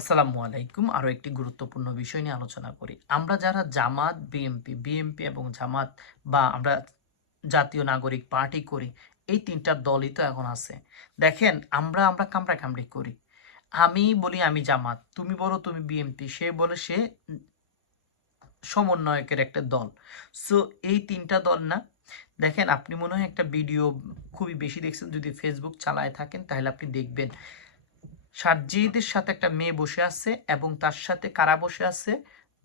আসসালামু আলাইকুম। আরও একটি গুরুত্বপূর্ণ বিষয় নিয়ে আলোচনা করি। আমরা যারা জামাত বিএমপি বিএমপি এবং জামাত বা আমরা জাতীয় নাগরিক পার্টি করি, এই তিনটা দলই তো এখন আছে। দেখেন, আমরা আমরা কামড়া কামড়ি করি। আমি বলি আমি জামাত, তুমি বলো তুমি বিএমপি সে বলে সে সমন্বয়কের একটা দল। সো এই তিনটা দল না, দেখেন, আপনি মনে হয় একটা ভিডিও খুবই বেশি দেখছেন, যদি ফেসবুক চালায় থাকেন, তাহলে আপনি দেখবেন সার্জিদের সাথে একটা মেয়ে বসে আছে এবং তার সাথে কারা বসে আছে?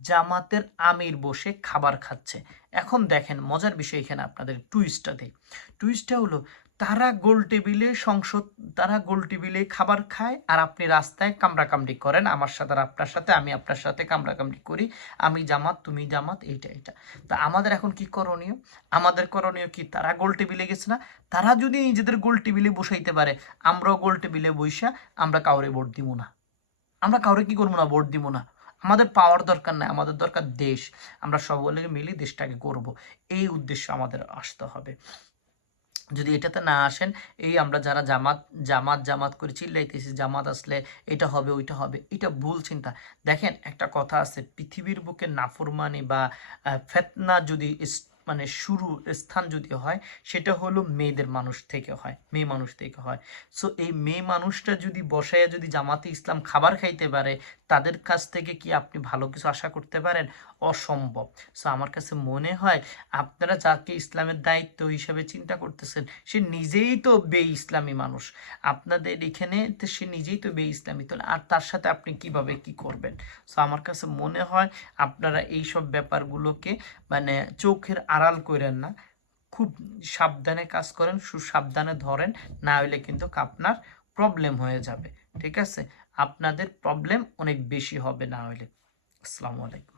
জামাতের আমির বসে খাবার খাচ্ছে। এখন দেখেন, মজার বিষয় এখানে আপনাদের টুইস্টটা দেই। টুইস্টটা হলো তারা গোল টেবিলে, সংসদ, তারা গোল টেবিলে খাবার খায় আর আপনি রাস্তায় কামড়াকামড়ি করেন। আমার সাথে আর আপনার সাথে, আমি আপনার সাথে কামড়াকামড়ি করি। আমি জামাত, তুমি জামাত, এইটা এটা তা আমাদের এখন কি করণীয়? আমাদের করণীয় কি? তারা গোল টেবিলে গেছে না? তারা যদি নিজেদের গোল টেবিলে বসাইতে পারে, আমরাও গোল টেবিলে বৈশা আমরা কাউরে ভোট দিব না। আমরা কাউরে কি করব না? ভোট দিব না। আমাদের পাওয়ার দরকার নাই, আমাদের দরকার দেশ। আমরা সকলে মিলে দেশটাকে করব এই উদ্দেশ্য আমাদের আসতে হবে। যদি এটাতে না আসেন, এই আমরা যারা জামাত জামাত জামাত করে চিল্লাইতেছি, জামাত আসলে এটা হবে, ওইটা হবে, এটা ভুল চিন্তা। দেখেন একটা কথা আছে, পৃথিবীর বুকে নাফরমানি বা ফেতনা যদি মানে শুরু স্থান যদি হয়, সেটা হলো মেয়েদের মানুষ থেকে হয়, মেয়ে মানুষ থেকে হয়। সো এই মেয়ে মানুষটা যদি বসায় যদি জামাতে ইসলাম খাবার খাইতে পারে, তাদের কাছ থেকে কি আপনি ভালো কিছু আশা করতে পারেন? অসম্ভব। সো আমার কাছে মনে হয় আপনারা যাকে ইসলামের দায়িত্ব হিসাবে চিন্তা করতেছেন, সে নিজেই তো বে ইসলামী মানুষ। আপনাদের এখানে সে নিজেই তো বে ইসলামী তো আর তার সাথে আপনি কীভাবে কি করবেন? সো আমার কাছে মনে হয় আপনারা এই সব ব্যাপারগুলোকে মানে চোখের আড়াল করেন না। খুব সাবধানে কাজ করেন, সুসাবধানে ধরেন, না হলে কিন্তু আপনার প্রবলেম হয়ে যাবে। ঠিক আছে? আপনাদের প্রবলেম অনেক বেশি হবে না হলে আসসালামু আলাইকুম।